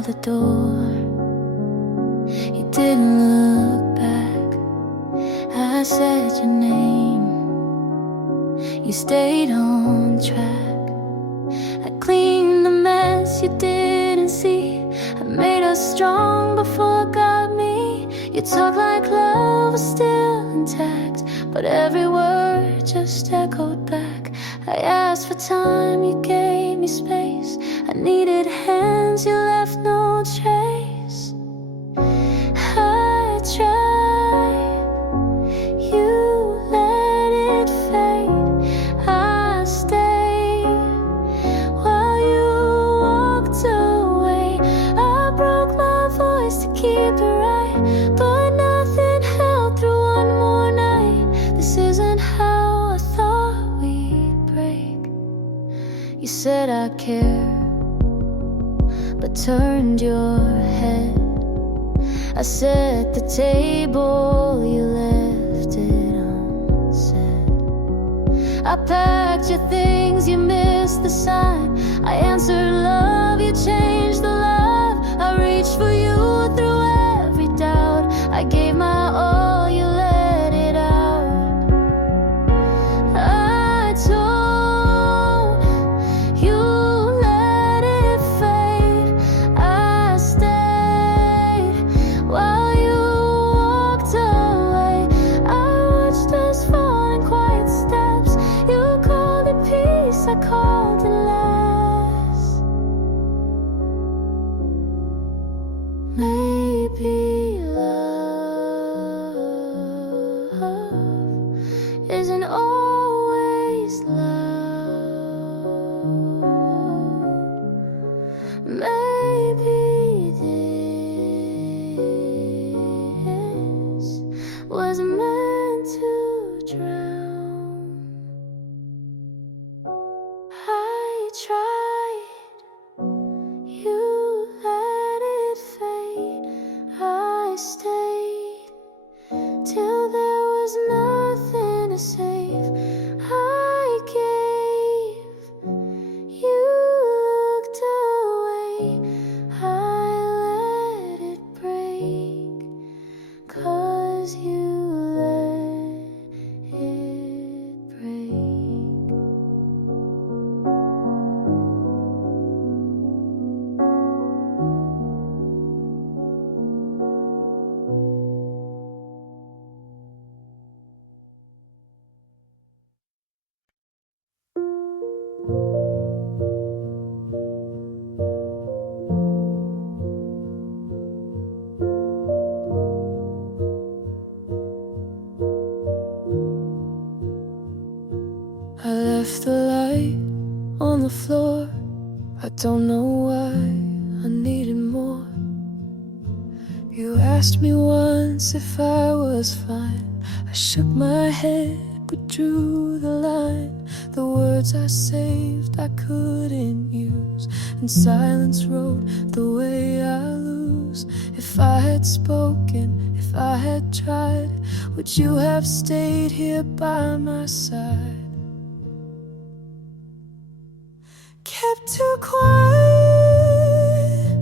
out the door. You didn't look back. I said your name. You stayed on track. I cleaned the mess you didn't see. I made us strong before God me. You talk like love was still intact, but every word just echoed back. I asked for time, you gave me space. I needed hands, you left no trace. I tried, you let it fade. I stayed while you walked away. I broke my voice to keep it right, but nothing held through one more night. This isn't how I thought we'd break. You said I care, but turned your head. I set the table, you left it unsaid. I packed your things, you missed the sign. I answered love, you changed the love. I reached for you through every doubt. I gave my all, you let it out. I told you let it fade. I stayed while you walked away. I watched us fall in quiet steps. You called it peace, I called it less. Maybe love isn't always loud. Maybe this was meant to drown. I tried, you let it fade. I stayed till there was nothing to save. I gave, you looked away. I let it break, 'cause you let it break. I left the light on the floor. I don't know why, I needed more. You asked me once if I was fine. I shook my head but drew the line. The words I saved I couldn't use, and silence wrote the way I lose. If I had spoken, if I had tried, would you have stayed here by my side? Kept too quiet,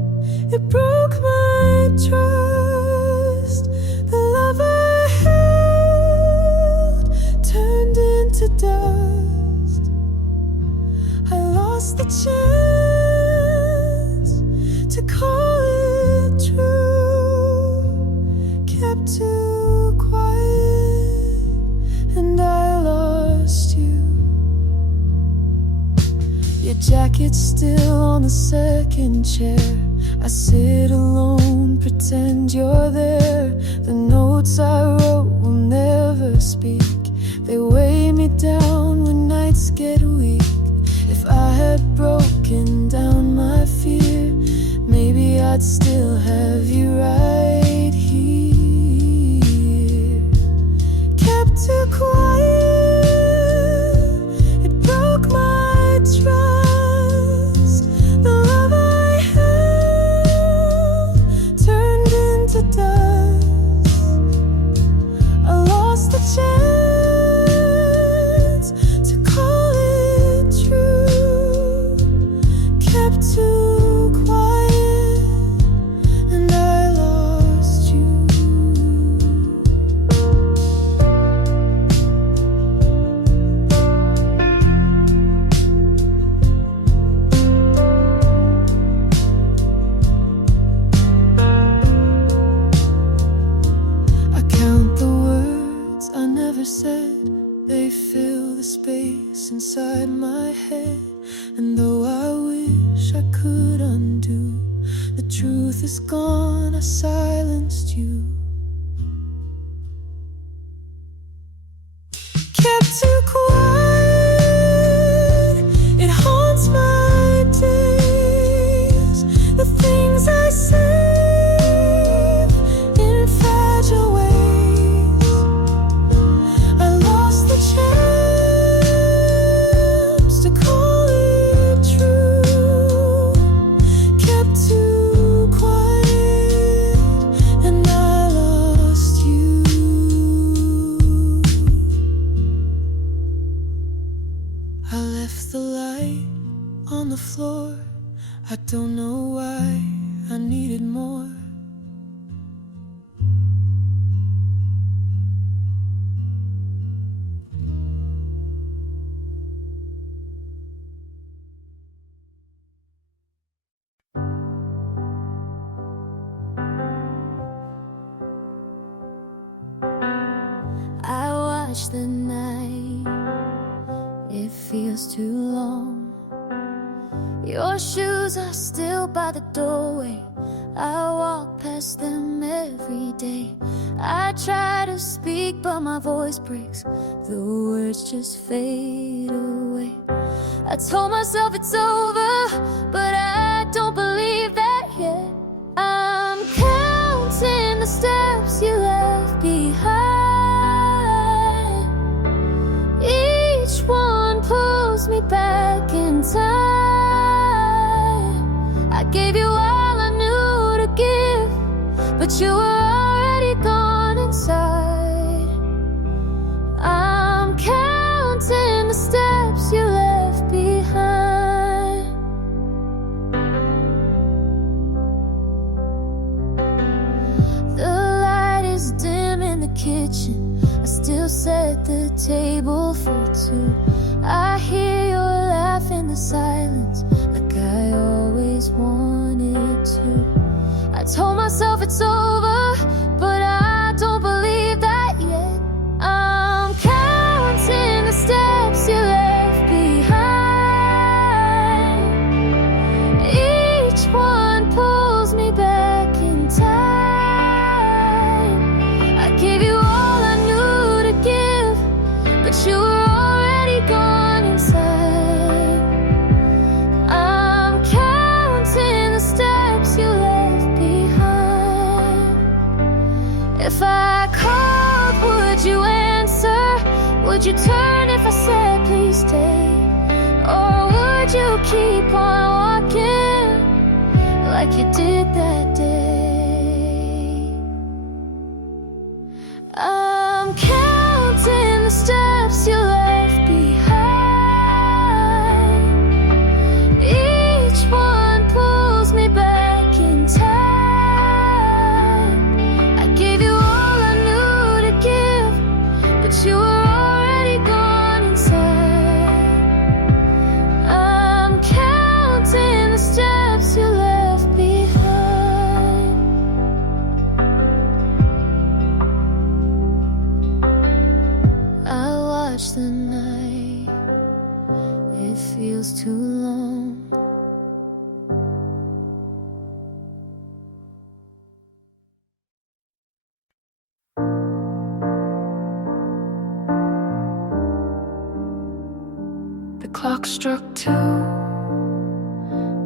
it broke my trust. The love I held turned into dust. I lost the chance to call it true. Kept too quiet, and I lost you. Your jacket's still on the second chair. I sit alone, pretend you're there. The notes I wrote will never speak. They weigh me down when nights get weak. If I had broken down my fear, maybe I'd still have you right here. Kept too quiet, it broke my trust. The love I held turned into dust. I lost the chance to call it true. Kept too quiet, voice inside my head. And though I wish I could undo, the truth is gone, I silenced you. Kept too quiet, it haunts my days. The things I say in fragile ways. I lost the chance to call it true. Kept too quiet, and I lost you. I left the light on the floor. I don't know why I needed more. I watch the night, it feels too long. Your shoes are still by the doorway. I walk past them every day. I try to speak, but my voice breaks. The words just fade away. I told myself it's over, but I don't believe that yet. I'm counting the steps you left behind. Each one pulls me back in time. I gave you all I knew to give, but you were already gone inside. I'm counting the steps you left behind. The light is dim in the kitchen. I still set the table for two. I hear your laugh in the silence, like I always wanted to. I told myself it's over, but I don't believe that yet. I'm counting the steps you left behind. Each one pulls me back in time. I gave you all I knew to give, but you were already gone inside. I'm counting the steps you left behind. If I called, would you answer? Would you turn if I said please stay? Or would you keep on walking like you did that day? I'm counting the steps you left behind. Each one pulls me back in time. I gave you all I knew to give, but you were already gone inside. I'm counting the steps you left behind. I watch the night, it feels too long. The clock struck 2.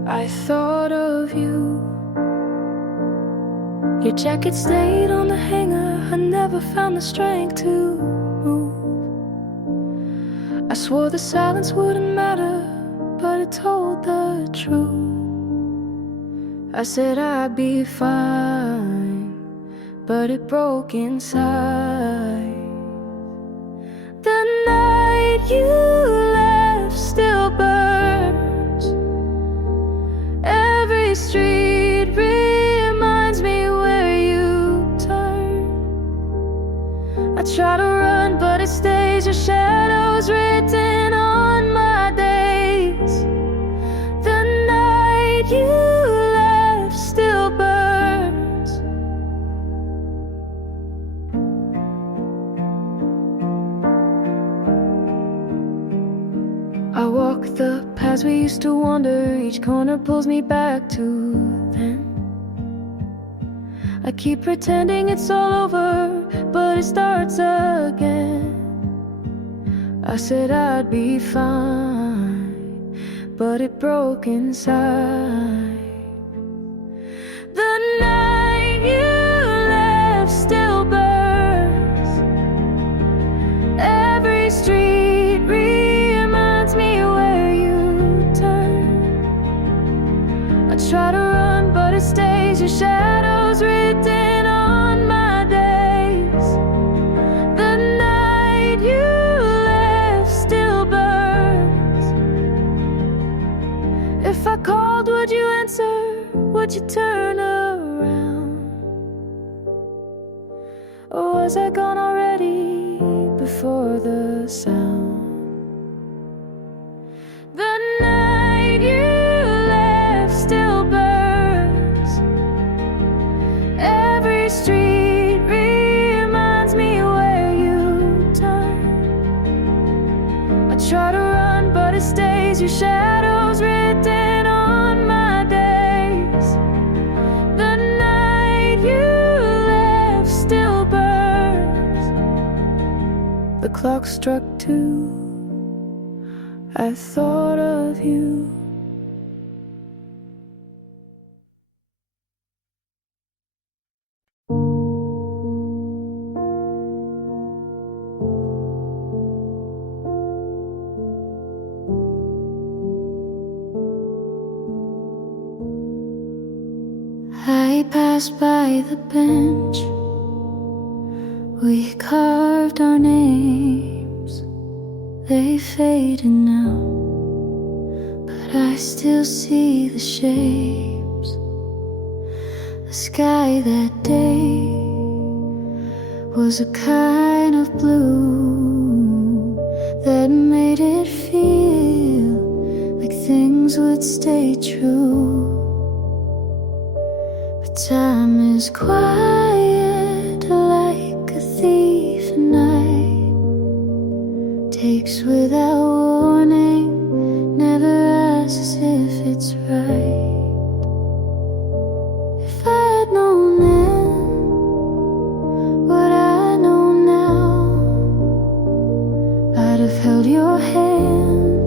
I thought of you. Your jacket stayed on the hanger. I never found the strength to move. I swore the silence wouldn't matter, but it told the truth. I said I'd be fine, but it broke inside. The night you left still burns. Every street reminds me where you turn. I try to run, but it stays. Your shadow's written on my days. The night you left still burns. I walk the paths we used to wander, each corner pulls me back to then. I keep pretending it's all over, but it starts again. I said I'd be fine, but it broke inside. The night you left still burns. Every street reminds me where you turned. I try to run, but it stays. Your shadow's written on my days. The night you left still burns. If I called, would you answer? Would you turn around? Or was I gone already before the sound? The night you left still burns. Every street reminds me where you turned. I try to run, but it stays. Your shadow's written on my days. The night you left still burns. The clock struck 2. I thought of you. I passed by the bench. We carved our names. They faded now, but I still see the shapes. The sky that day was a kind of blue that made it feel like things would stay true. But time is quiet like a thief at night, takes without warning, never asks if it's right. If I had known then what I know now, I'd have held your hand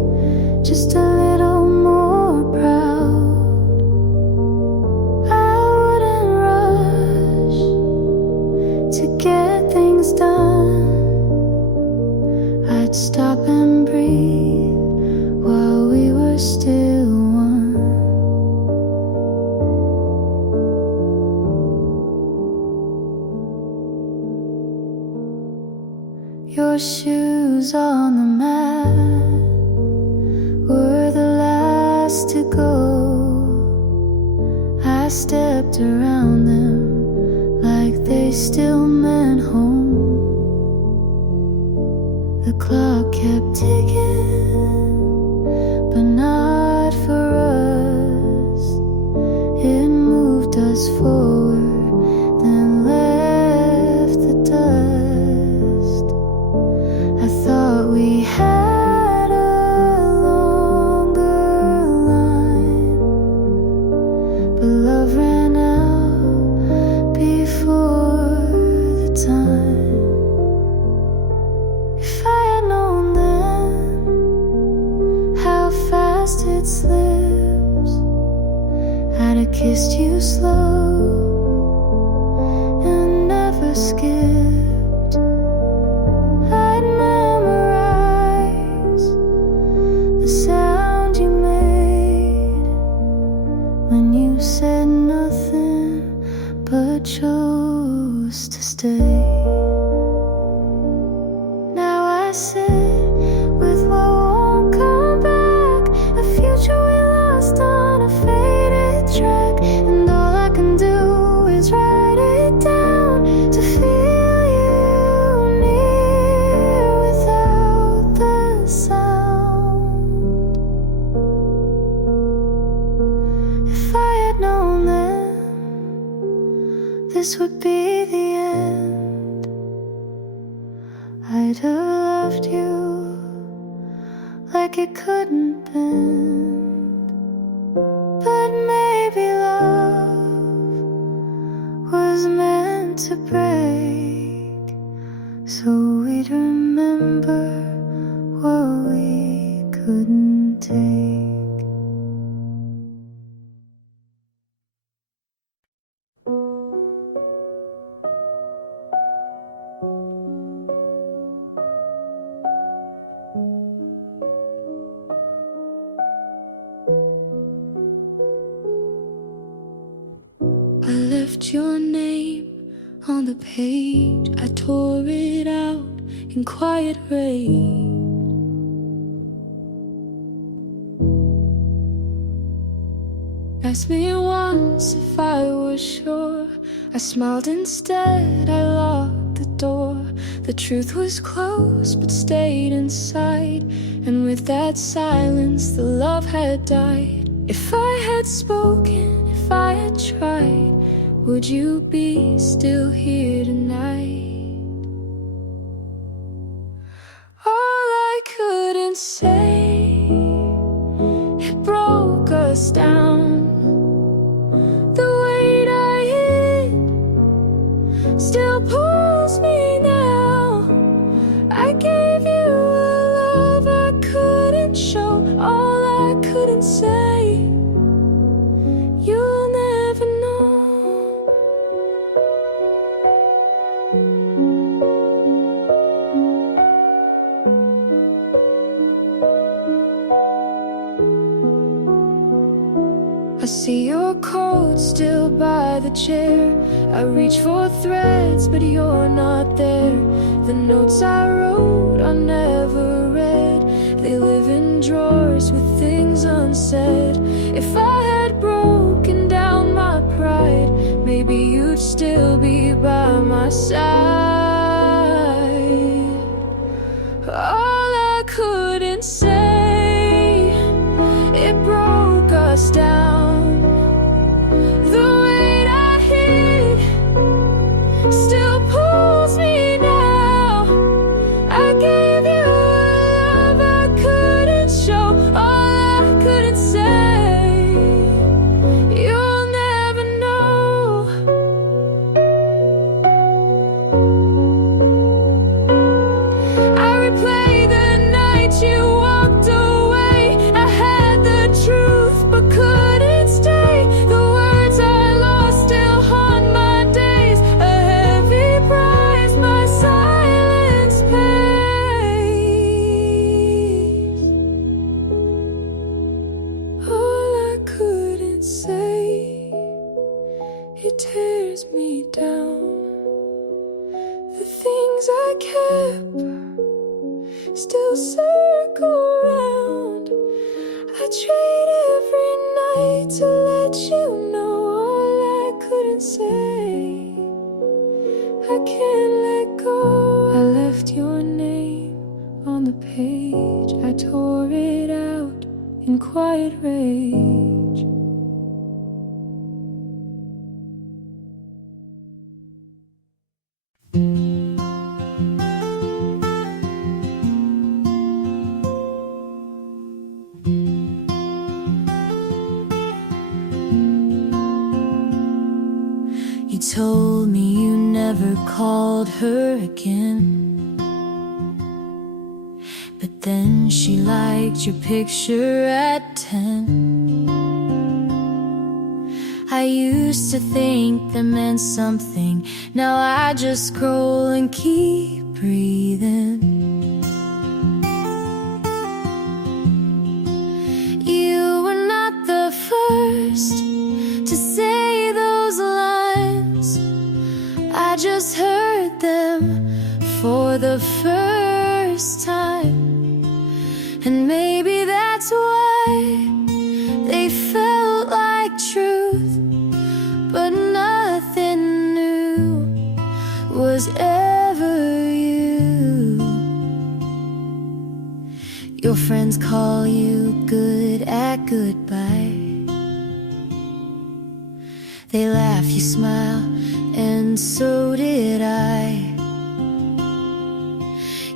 just a little more proud. I wouldn't rush to get things done. I'd stop and breathe while we were still one. Your shoes on the mat were the last to go. I stepped around them like they still meant home. The clock kept ticking, but not for us. It moved us forward, then left the dust. I thought we had a longer line, but love ran out before the time. If I had known then how fast it slips, I'd have kissed you slow and never skipped. I'd memorize the sound you made when you said nothing but chose to stay. Now I sit with what won't come back, a future we lost on a faded track, and all I can do is write it down to feel you near without the sound. If I had known then this would be the end, I'd have loved you like it we couldn't bend. But maybe love was meant to break, so we'd remember what we couldn't take. I left your name on the page, I tore it out in quiet rage. Asked me once if I was sure, I smiled instead, I locked the door. The truth was close but stayed inside, and with that silence the love had died. If I had spoken, if I had tried, would you be still here tonight? All I couldn't say, it broke us down. The weight I hid still pulls me now. I gave you a love I couldn't show. All I couldn't say, you'll never know. I see your coat still by the chair. I reach for threads, but you're not there. The notes I wrote are never read. They live in drawers with things unsaid. If I had broken down my pride, maybe you'd still be by my side. All I couldn't say, it broke us down. The weight I hid still pulls me now. I gave you a love I couldn't show. All I couldn't say, you'll never know. I replay the night you walked away. I had the truth but couldn't stay. The words I lost still haunt my days. A heavy price my silence pays. All I couldn't say, it tears me down. The things I kept still circle round. I trade every night to let you know. All I couldn't say, I can't let go. I left your name on the page, I tore it out in quiet rage. You told me you never called her again, but then she liked your picture at 10. I used to think that meant something. Now I just scroll and keep breathing. You were not the first to say those lines. I just heard them for the first time, and maybe that's why they felt like truth. But nothing new was ever you. Your friends call you good at goodbye. They laugh, you smile, and so did I.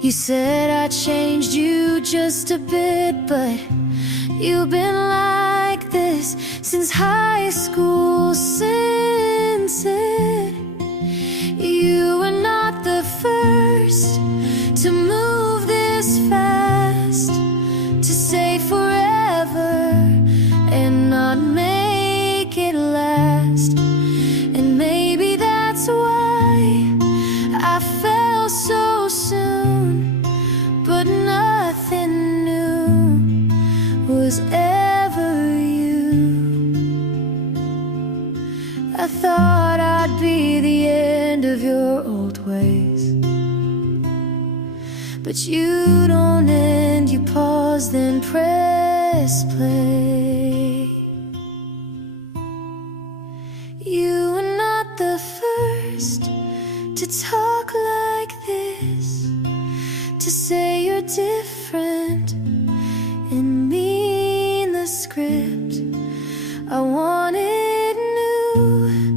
You said I changed you just a bit, but you've been like this since high school. Since it, you were not the first to move this fast, to say forever and not make it last. And maybe that's why I fell so soon, but nothing new was ever you. I thought I'd be the end of your old ways, but you don't end, you pause, then press play. You were not the first to talk like this, to say you're different and mean the script. I wanted new,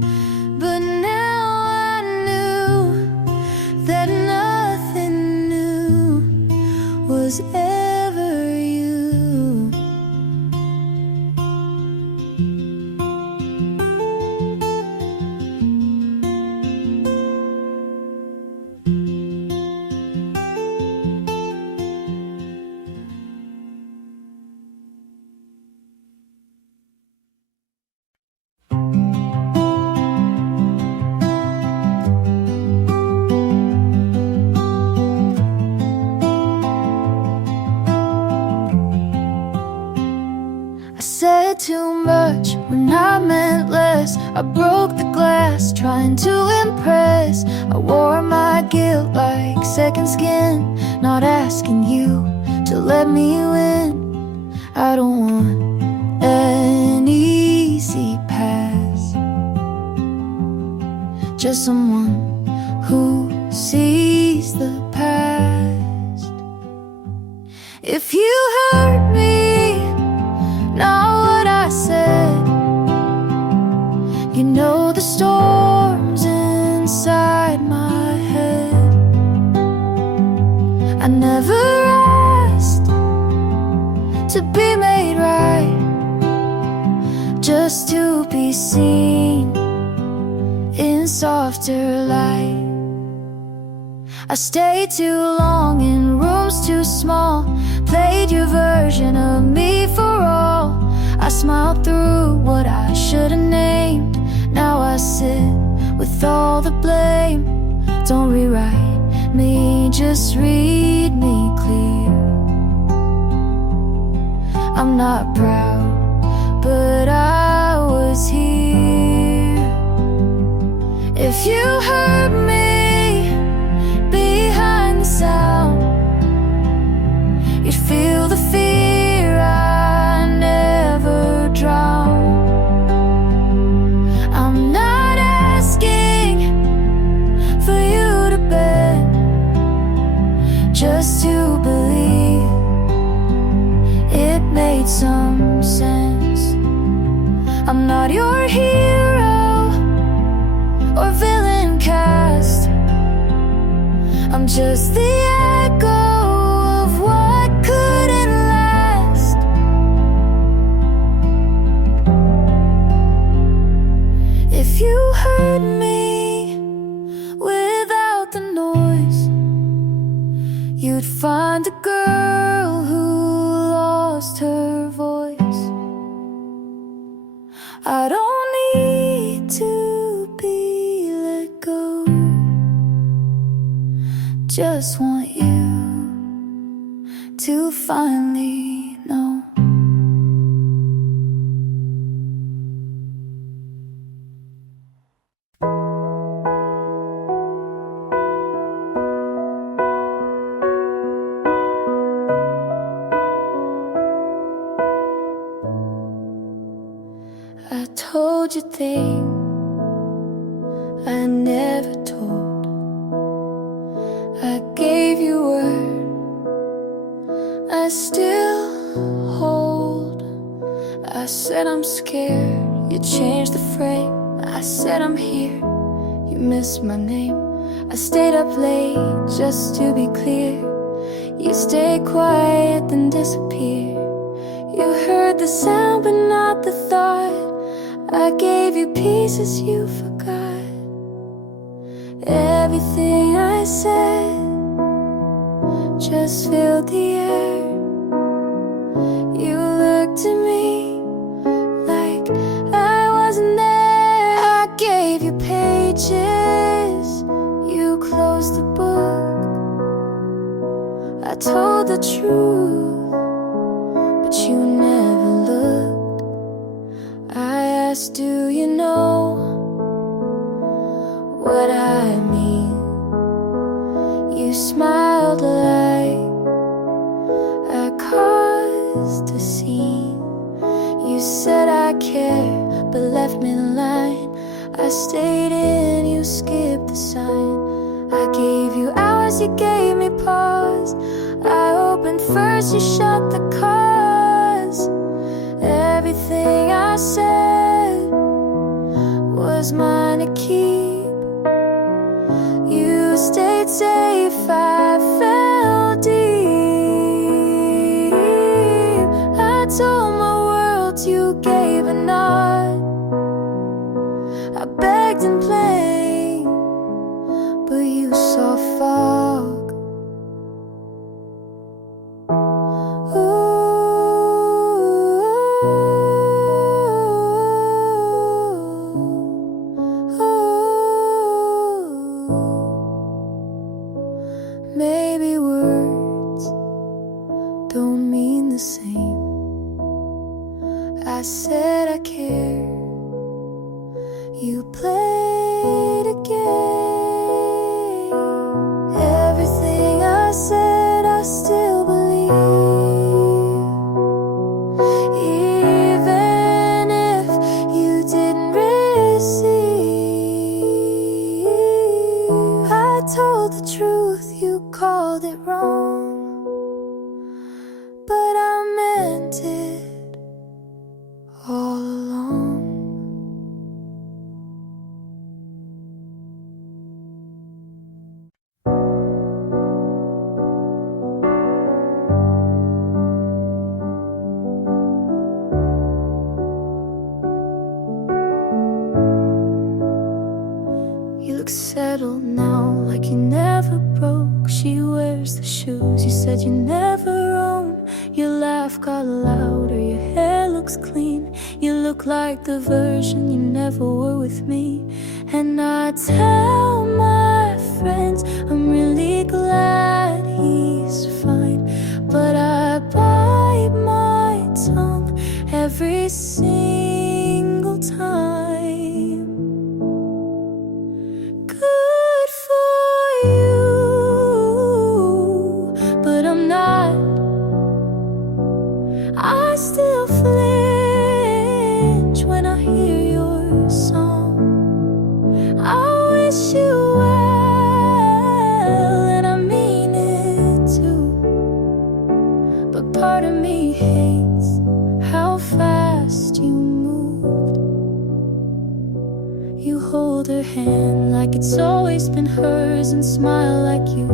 but now I knew that nothing new was ever you. Said too much when I meant less. I broke the glass trying to impress. I wore my guilt like second skin, not asking you to let me win. I don't want an easy pass, just someone who sees the past. If you hurt me, not what I said, you know the storms inside my head. I never asked to be made right, just to be seen in softer light. I stayed too long in rooms too small, played your version of me for all. I smiled through what I should've named. Now I sit with all the blame. Don't rewrite me, just read me clear. I'm not proud, but I was here. If you hurt me behind the sound, you'd feel the fear I never drowned. I'm not asking for you to bend, just to believe it made some sense. I'm not your hero or villain cast, I'm just the echo of what couldn't last. If you hurt me without the noise, you'd find a girl who lost her voice. I don't need to be let go, just want you to finally know. I told you things I never told. I gave you word I still hold. I said I'm scared, you changed the frame. I said I'm here, you missed my name. I stayed up late just to be clear. You stayed quiet then disappeared. You heard the sound but not the thought. I gave you pieces you forgot. Everything I said just filled the air. You looked at me like I wasn't there. I gave you pages, you closed the book. I told the truth, but you never looked. I asked, do you know what I mean? You smiled like I caused a scene. You said I care, but left me the line. I stayed in, you skipped the sign. I gave you hours, you gave me pause. I opened first, you shut the cause. Everything I said was mine to keep. You stayed safe, I fell deep. I told my world, you gave a nod. I begged and played, but you saw fog. Maybe words don't mean the same. I said I care. You played a game. Everything I said I still believe. Even if you didn't receive. I told the truth, you called it wrong, but I meant it all along. You look settled now, like you never broke. She wears the shoes you said you never own. Your laugh got louder, your hair looks clean. You look like the version you never were with me. And I tell my friends I'm really glad he's fine, but I bite my tongue every single time. Good for you, but I'm not. I still flinch when I hear your song. I wish you well, and I mean it too. But part of me hates how fast you moved. You hold her hand like it's always been hers, and smile like you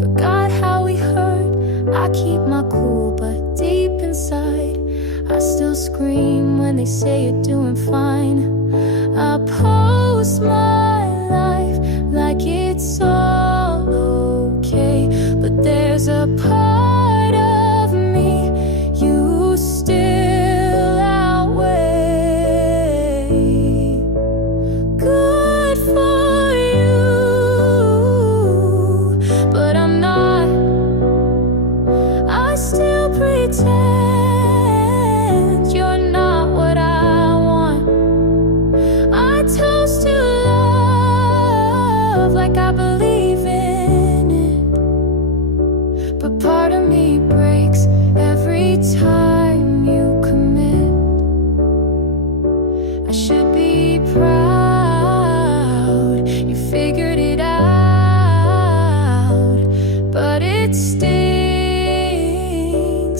forgot how we hurt. I keep my cool, but deep inside I still scream when they say you're doing fine. I post my life like it's all okay, but there's a part of me you still outweigh. Good for you, but I'm not. I still pretend you're not what I want. I toast to love like I believe in it, but part of me breaks every time you commit. I should be proud you figured it out, but it stings.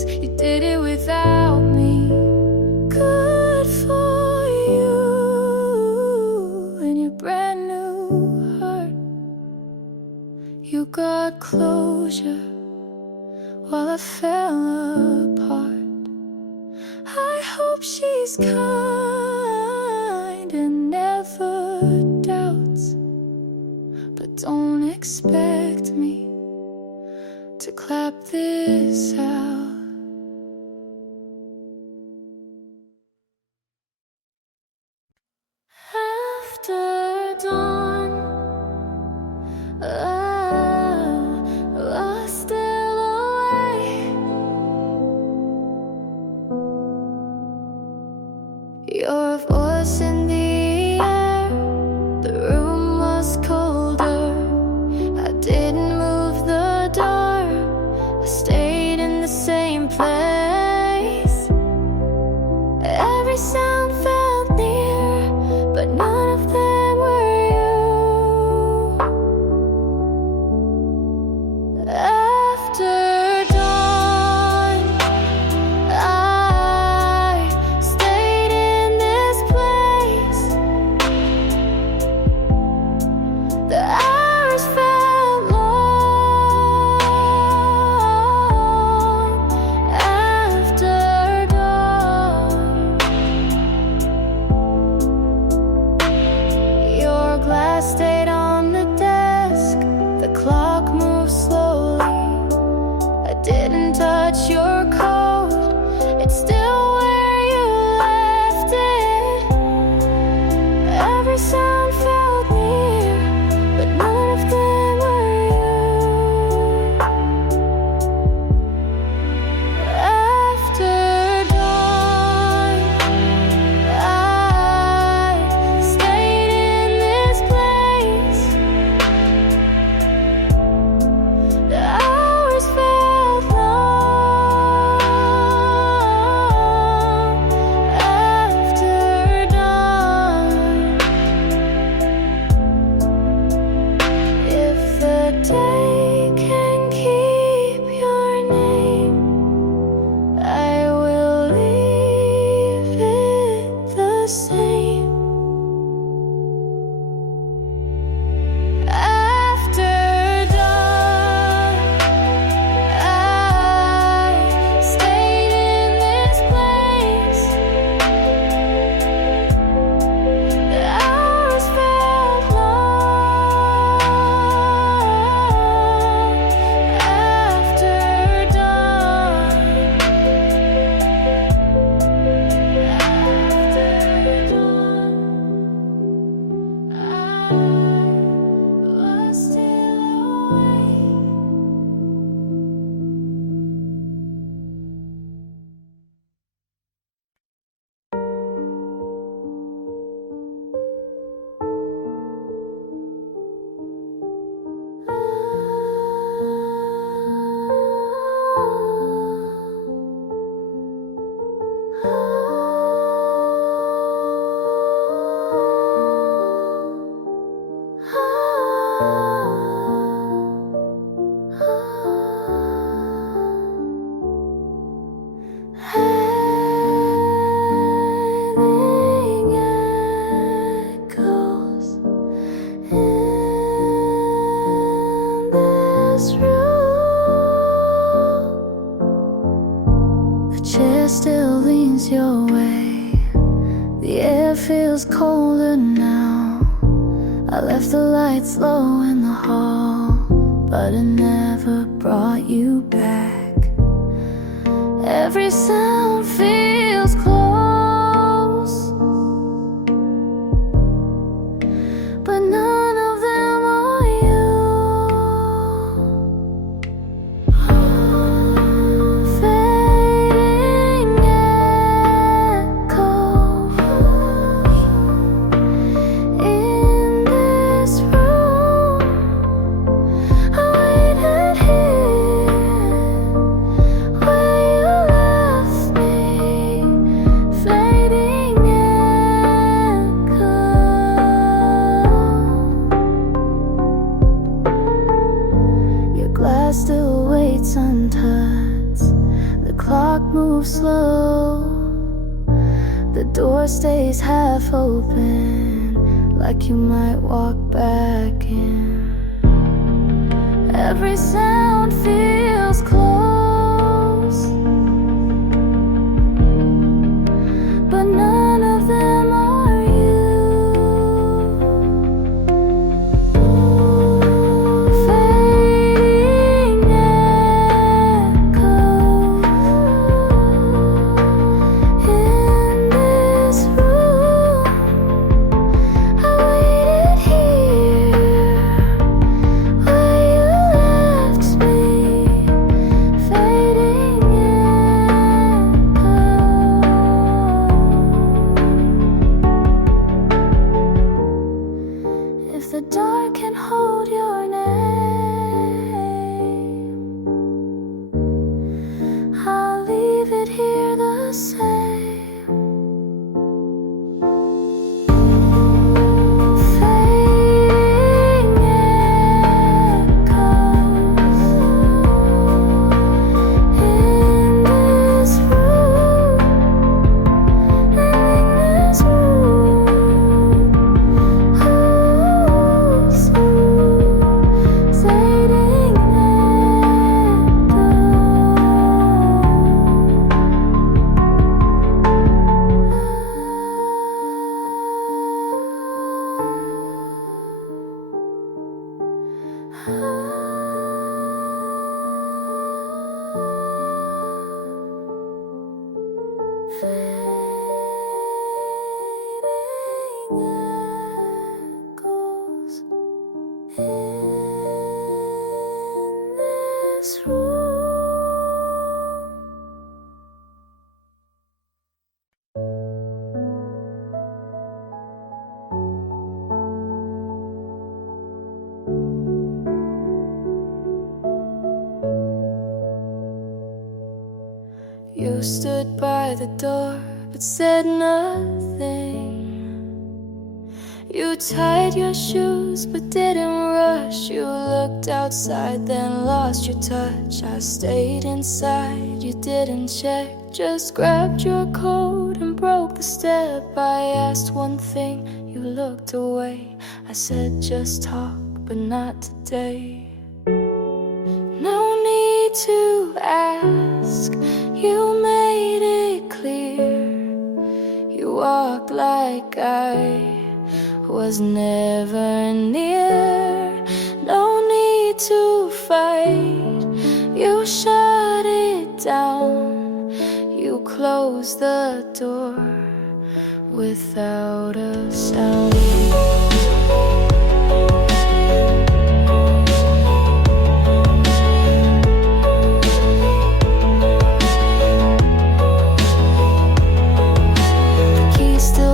You did it without me. Good for you and your brand new heart. You got closure, while I fell apart. I hope she's kind and never doubts, but don't expect me to clap this out. After dawn, was still awake. Your voice in the air, the room was colder. I didn't move the door, I stayed in the same place. Every sound felt near, but none of them were you. After dawn, I stayed in this place. The hours felt long after dawn. Your glass stayed on the desk, the clock moved slowly. I didn't touch your coat, it's still where you left it. Every sound felt near, but none of them were you. After dawn, I stayed in this place. The hours felt long after dawn. If the day can keep your name, I will leave it the same. After dawn, I stayed in this place. The hours felt long after dawn. After dawn, I was still awake. Hanging echoes in this room. The chair still leans your way. The air feels colder now. I left the lights low in the hall, but it never brought you back. Every sound feels close, but none of them are you. Fading echo in this room. I waited here where you left me. Fading echo. Your glass still waits untouched. The clock moves slow. The door stays half open, like you might walk back in. Every sound feels close. echoes in this room. You stood by the door but said nothing. You tied your shoes but didn't rush. You looked outside then lost your touch. I stayed inside, you didn't check. Just grabbed your coat and broke the step. I asked one thing, you looked away. I said just talk but not today. No need to ask, you made it clear. You walked like I was never near. No need to fight, you shut it down. You closed the door without a sound.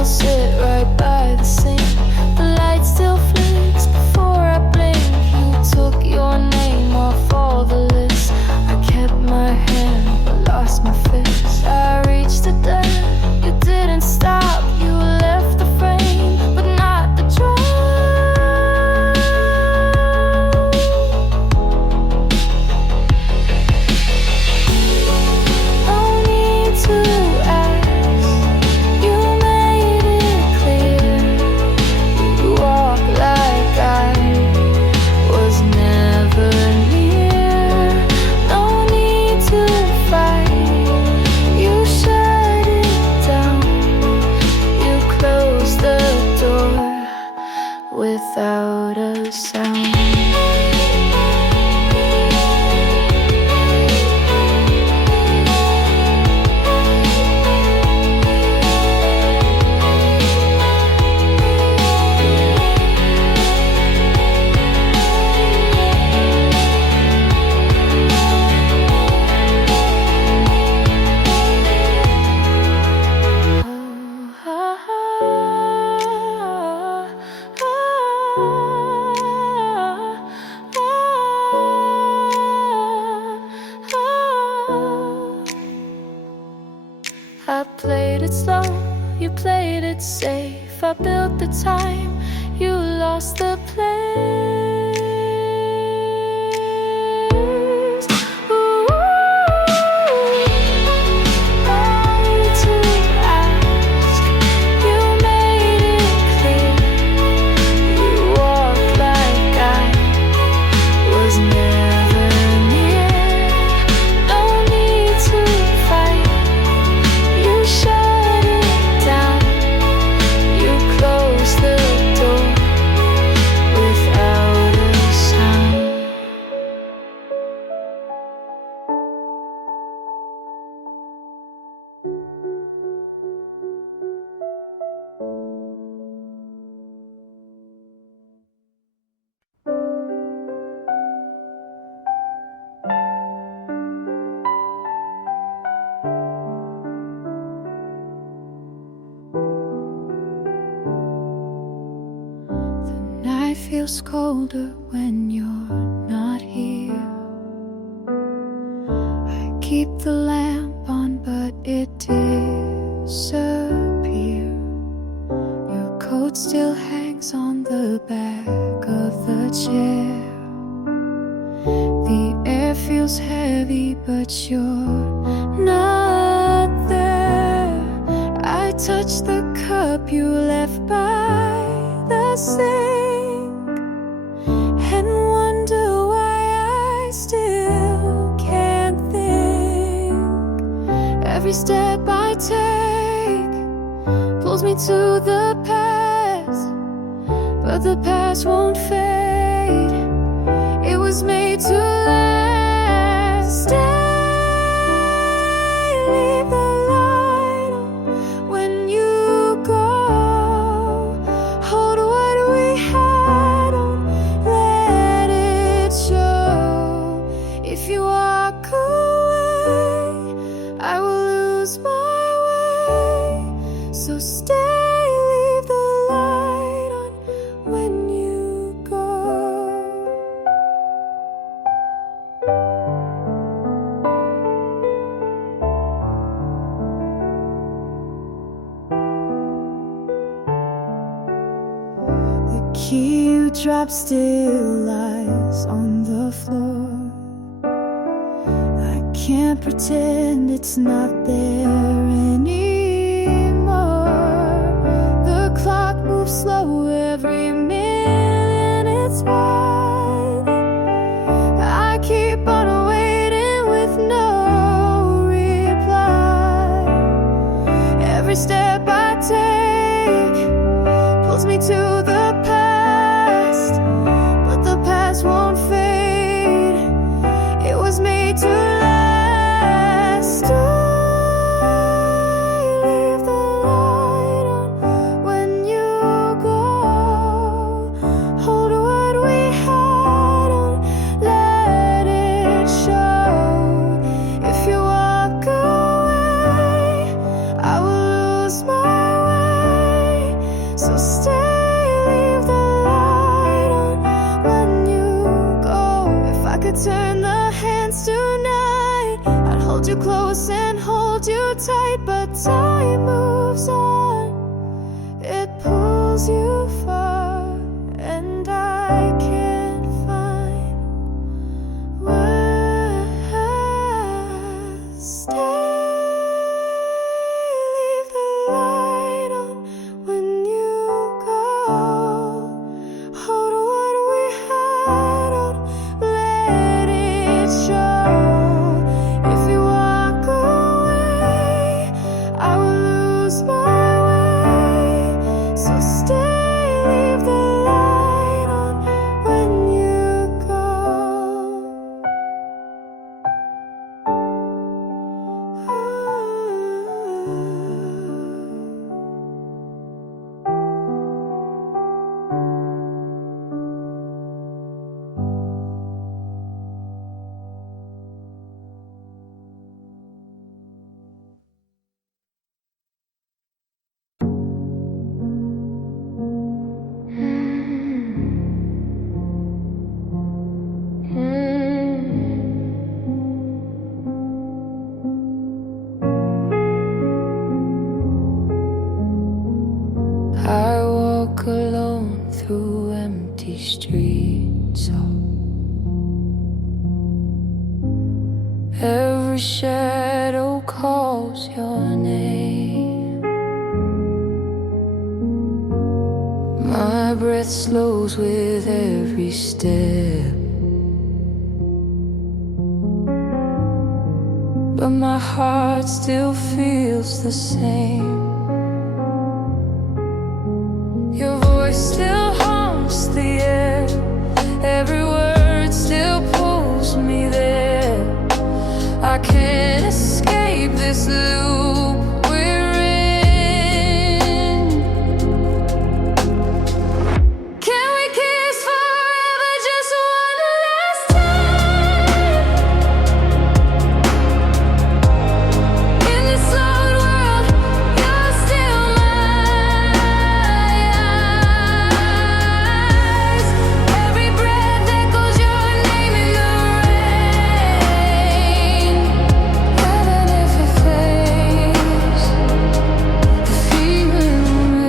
Sit right by the sink. The light still flicks before I blink. You took your name off all the lists. I kept my hand but lost my fist. I reached the door, you didn't stop. You left the frame but not the draw. No need to ask, you made it clear. You walk like I was never near. No need to fight, you shut it down. You closed the door without a sound. I played it slow, you played it safe. I built the time, you lost the place. Ooh, no need to ask, you made it clear. You walked like I was never near. No need to fight, you shut it down. You closed the door without a sound. The night feels colder when you're not here. I keep the lamp on, but it disappears. Your coat still hangs on the back of the chair. The air feels heavy, but you're not there. I touch the cup you left by the sink and wonder why I still can't think. Every step I take pulls me to the past, but the past won't fade. It was was made to last. Stay, leave the light on when you go. Hold what we had on, let it show. If you walk away, I will lose my way. So stay, leave the light on when you go. The key you dropped still lies on the floor. I can't pretend it's not there anymore. The clock moves slow, every minute it's wide. I keep on waiting with no reply. Every step I take pulls me to the past, but the past won't fade. It was made to last. Leave the light on when you go. Hold what we had on, let it show. If you walk away, I will lose my way. So stay, leave the light on when you go. If I could turn the hands tonight, I'd hold you close and hold you tight. But time moves on, it pulls you far, and I can't find words. Stay, leave the light on when you go. Hold what we had on, let it show. If you walk away, I will lose my way. So stay, leave the light on when you go. I walk alone through empty streets. Every shadow calls your name. My breath slows with every step, but my heart still feels the same. Your voice still haunts the air, every word still pulls me there. I can't escape this loop we're in. Can we kiss forever just one last time? In this loud world, you're still my eyes. Every breath echoes your name in the rain. Even if it fades, the feeling remains.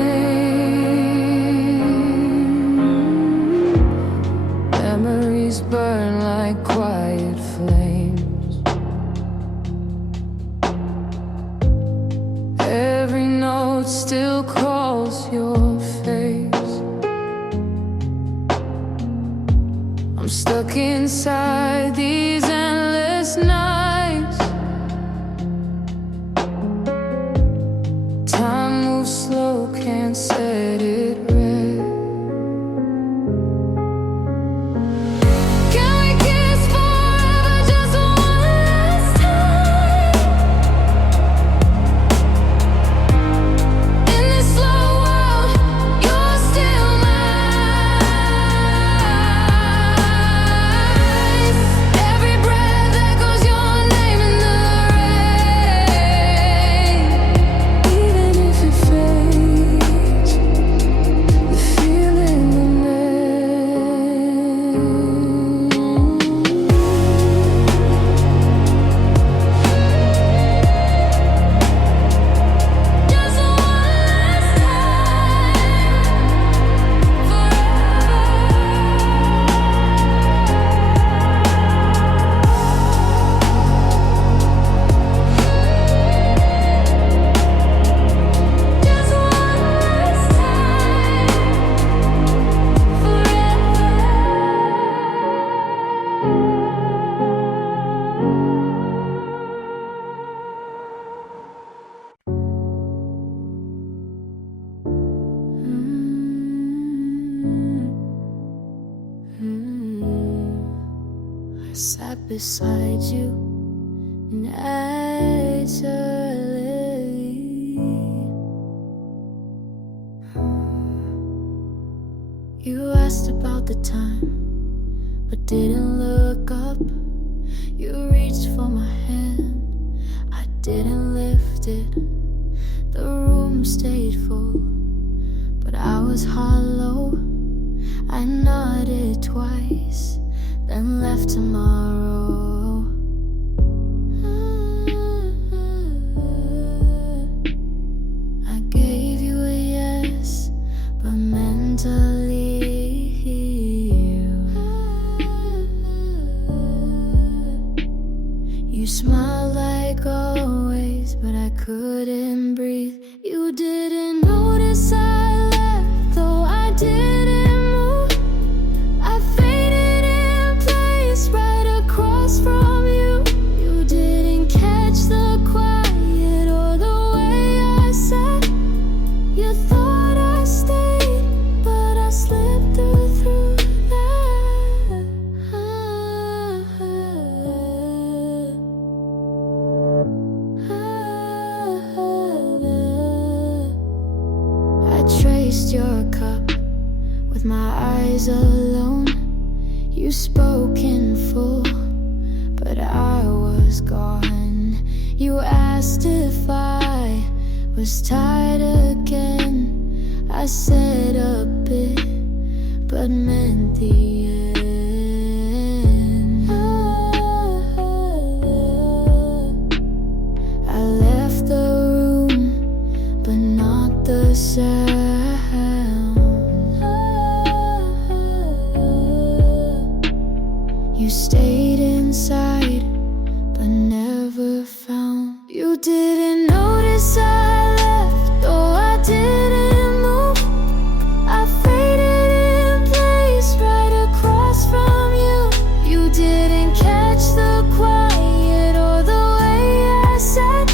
Memories burn like quiet flames. Every note still calls your face. I'm stuck inside these endless nights. Time moves slow, can't set it right. Can we I sat beside you naturally. You asked about the time, but didn't look up. You reached for my hand, I didn't lift it. The room stayed full, but I was hollow. I nodded twice, then left tomorrow. I gave you a yes, but mentally you smiled like always, but I couldn't breathe. You didn't notice I left, though I didn't move. I faded in place right across from you. You didn't catch the quiet or the way I sat. You thought I stayed, but I slipped through that. I traced your cup with my eyes alone. You spoke in full, but I was gone. You asked if I was tired again. I said a bit, but meant the end. I left the room, but not the sound. You stayed inside, but never found. You didn't notice I left, though I didn't move. I faded in place right across from you. You didn't catch the quiet or the way I sat.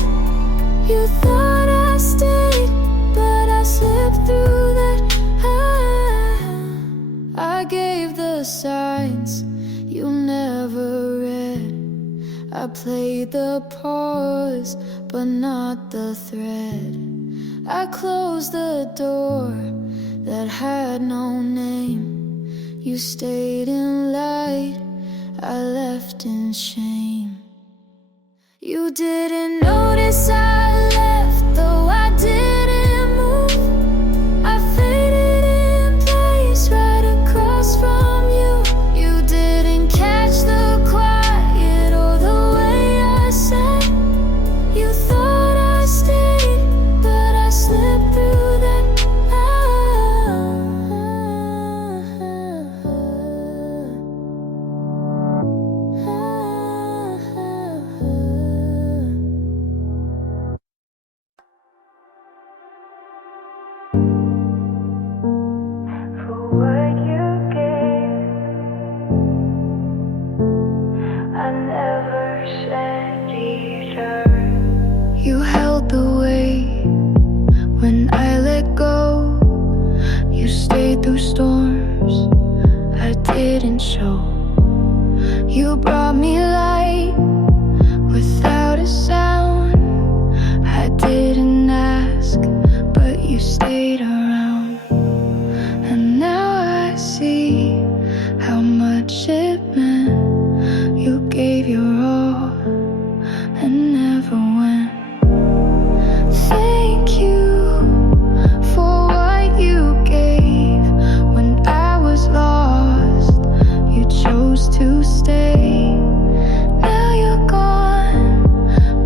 You thought I stayed, but I slipped through that. I gave the signs you never read. I played the pause, but not the thread. I closed the door that had no name. You stayed in light, I left in shame. You didn't notice I left, though I didn't move. I faded in place right across from you. You didn't catch the quiet or the way I sat. You thought I stayed, but I slipped through that. For what you gave, I never said either. You held the weight when I let go. You stayed through storms I didn't show. You brought me light without a sound. I didn't ask, but you stayed around. And now I see how much it meant. You gave your all and never went. Thank you for what you gave when I was lost. You chose to stay. Now you're gone,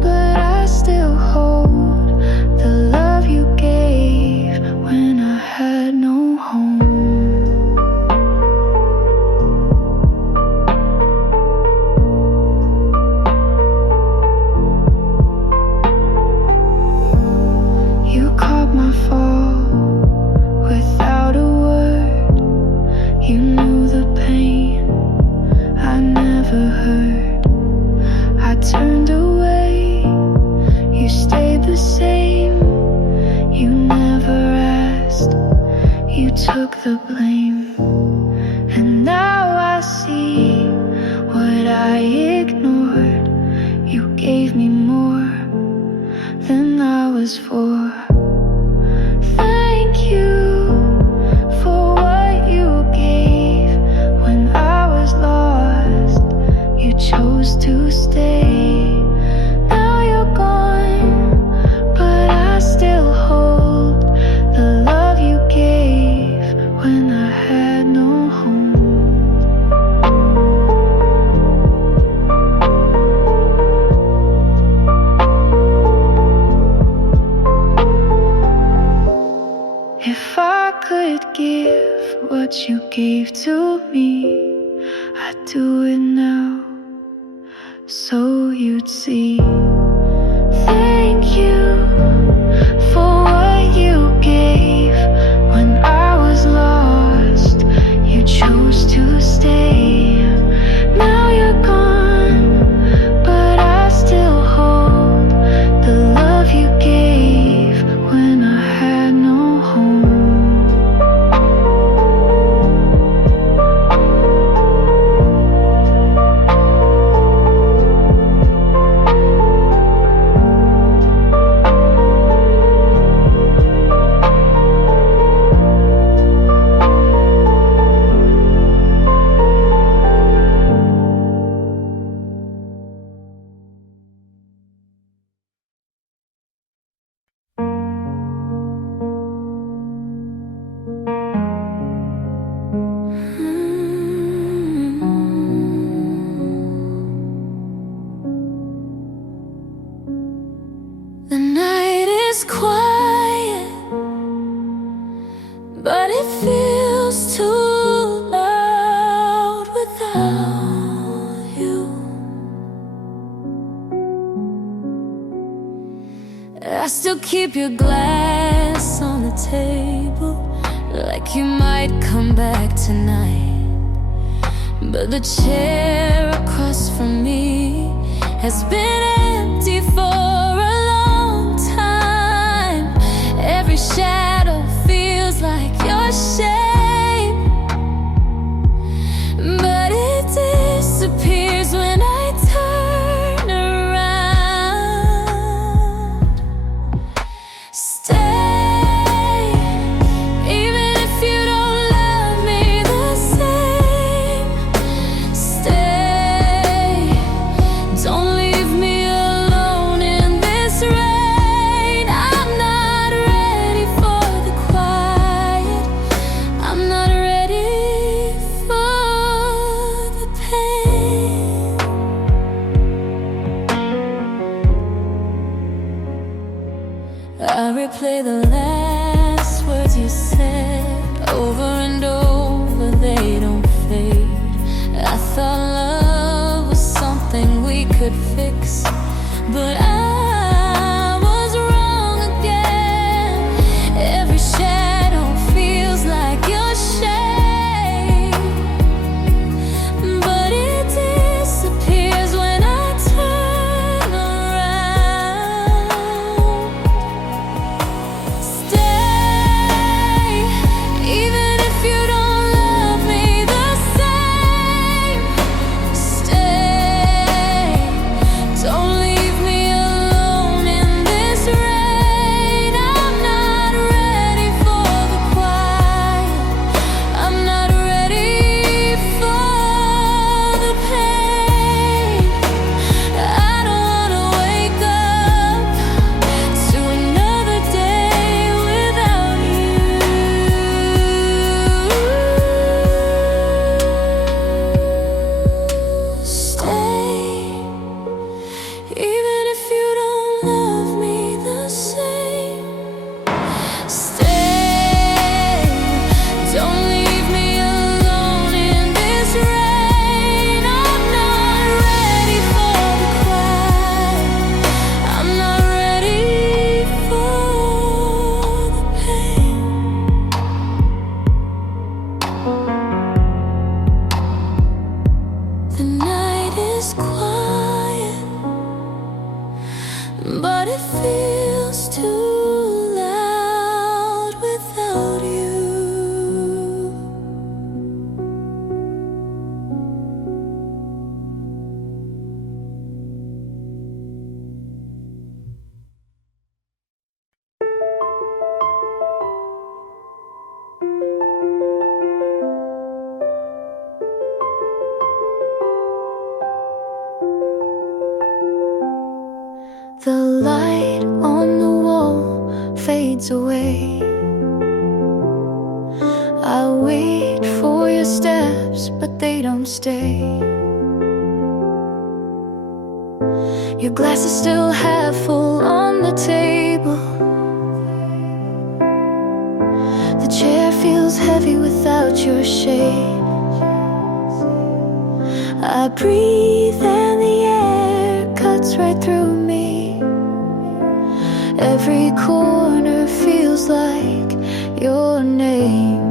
but I still hold the love you gave when I had no home. You caught my fall without a word. You knew the pain I never heard. I turned away, you stayed the same. You never asked, you took the blame. And now I see what I I ignored. You gave me more than I was for. Thank you for what you gave when I was lost. You chose to stay. Now you're gone, but I still hold the love you gave when I had no home. If I could give what you gave to me, I'd do it now, so you'd see. Thank you for what you gave when I was lost. You chose to stay. Now you're gone, but I still hold the love you gave when I had no home. The night is quiet, but it feels too loud without you. I still keep your glass on the table, like you might come back tonight. But the chair across from me has been empty for a long time. Every shadow feels like your shame, but it disappears when I turn around. Stay, even if you don't love me the same. Stay, don't leave me alone in this rain. I'm not ready for the quiet. I'm not ready for the pain. I replay the last words you said over and over, they don't fade. I thought love was something we could fix, but I was wrong again. Every shadow feels like your shame, but it disappears when I turn around. Stay, even if you don't love me the same. Stay, don't leave me alone in this rain. I'm not ready for the quiet. I'm not ready for the pain. I don't wanna wake up to another day without you. Stay, even if you don't love me the same. Stay, don't leave me alone in this rain. I'm not ready for the quiet. I'm not ready for the pain. The night is quiet, but it feels too loud without you. The light on the wall fades away. I wait for your steps, but they don't stay. Your glass is still half full on the table. The chair feels heavy without your shade. I breathe and the air cuts right through me. Every corner feels like your name.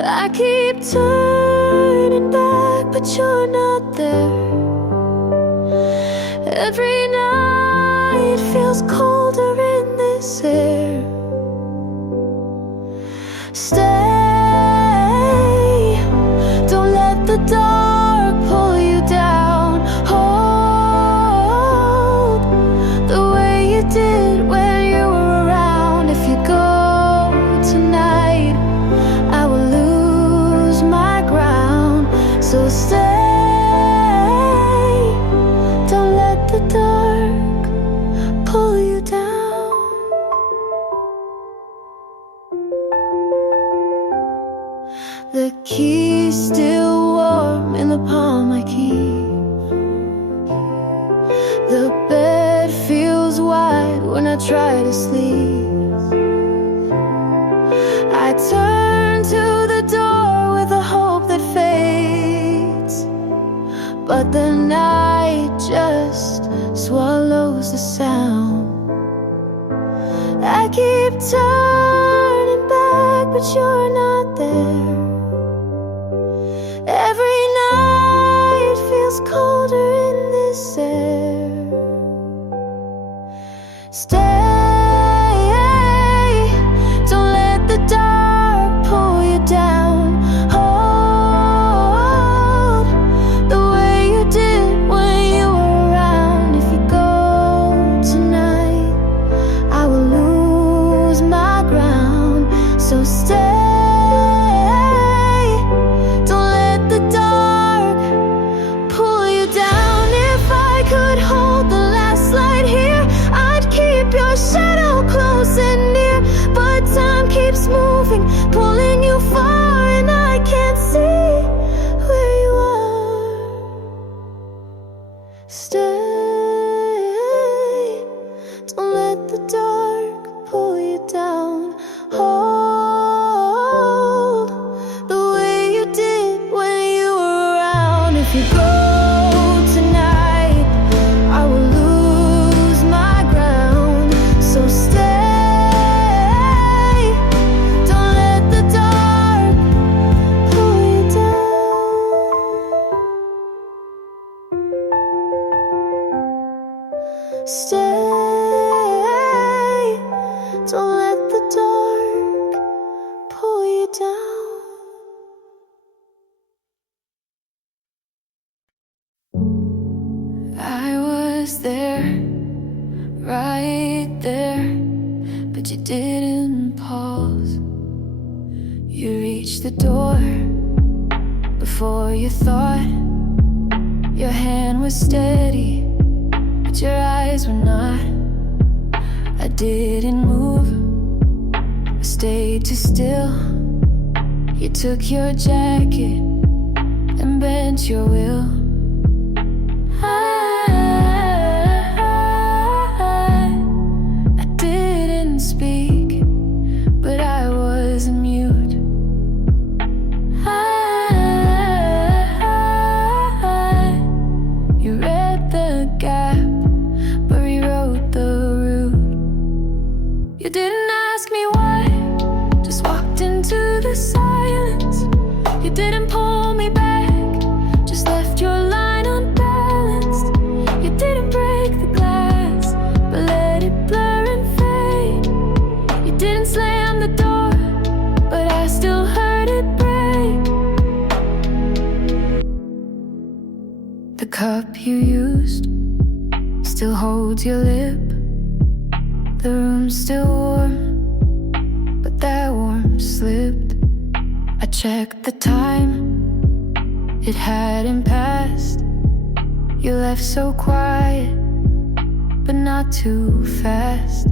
I keep turning back, but you're not there. Every night feels colder in this air. Stay, don't let the dark pull you down. Hold the way you did when you were around. If you go tonight, I will lose my ground. So stay, don't let the dark pull you down. The key's still warm in the palm I keep. The bed feels wide when I try to sleep. I turn to the door with a hope that fades, but the night just swallows the sound. I keep turning back, but you're not there. Every night feels colder in this air. Stay, don't let the dark pull you down. Hold the way you did when you were around. If you go tonight, I will lose my ground. So stay, don't let the dark pull you down. If I could hold the last light here, I'd keep your shadow close and near. But time keeps moving, pulling you far, and I can't see where you are. Stay, don't let the dark pull you down. Hold the way you did when you were around. If you go tonight, I will lose my ground. So stay, don't let the dark pull you down. Stay, don't let the dark pull you down. I was there, right there, but you didn't pause. You reached the door before you thought. Your hand was steady, but your eyes were not. I didn't move, I stayed too still. You took your jacket and bent your will. I didn't speak, but I wasn't mute. You read the gap, but rewrote the route. You didn't ask me why, just walked into the silence. You didn't pull me back, just left your line unbalanced. You didn't break the glass, but let it blur and fade. You didn't slam the door, but I still heard it break. The cup you used still holds your lip. The room's still warm, but that warmth slipped. I checked the time, it hadn't passed. You left so quiet, but not too fast.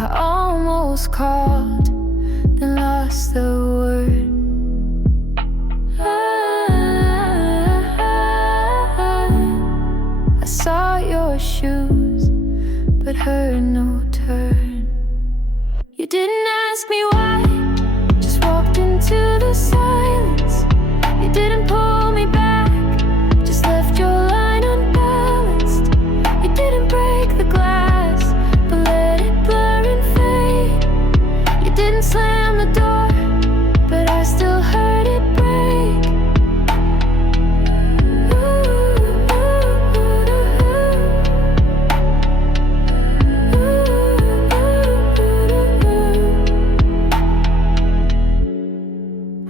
I almost called, then lost the word. I saw your shoes, but heard no turn. You didn't ask me why, just walked into the silence. You didn't pull me back, just left your line unbalanced. You didn't break the glass, but let it blur and fade. You didn't slam the door, but I still heard it break.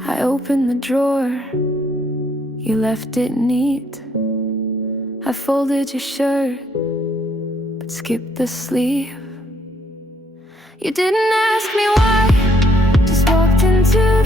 I opened the drawer, you left it neat. I folded your shirt, but skipped the sleeve. You didn't ask me why, just walked into